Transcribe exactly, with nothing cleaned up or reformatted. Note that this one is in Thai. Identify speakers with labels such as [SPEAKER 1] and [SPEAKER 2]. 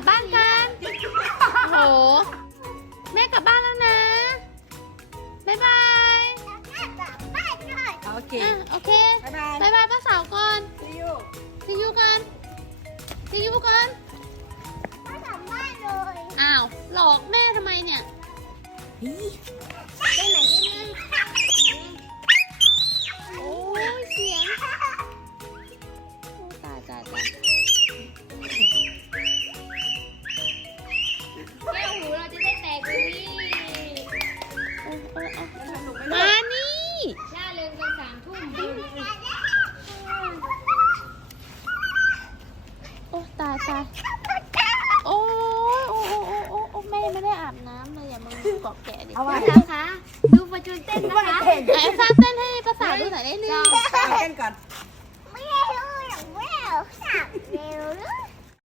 [SPEAKER 1] บ้านกันโอ้โหแม่กลับบ้านแล้วนะบ๊ายบาย
[SPEAKER 2] โอเค
[SPEAKER 1] อ่ะโอเค
[SPEAKER 2] บ๊ายบาย
[SPEAKER 1] บ๊ายบายป้าสาวก่อน
[SPEAKER 2] see you
[SPEAKER 1] see you กัน see you กันอ้าวหลอกแม่ทำไมเนี่ยไปไหนกันเนี่ยโอ้ยเสียงโอ้ตายตายตายแก้วหูเราจะได้แตกเลยนี่โอ้โอ้โอ้มานี่ย่าเริงกันสามทุ่มโอ้ตายตายโอ้ยโอ้โอ้โอ้โอ้โอ้แม่ไม่ได้อาบน้ำเลยอย่ามาเกาะแกะดิ
[SPEAKER 2] เอาไว้
[SPEAKER 1] นะคะดูประจุนเต้นนะคะ
[SPEAKER 2] เต้น
[SPEAKER 1] ไหนฟ้าเต้นให้ภาษาดูหน่อยได้หนึ่ง
[SPEAKER 2] เต้นก่อน
[SPEAKER 3] ไม่ได้รู้หรอกว่าสับเร็วหรือ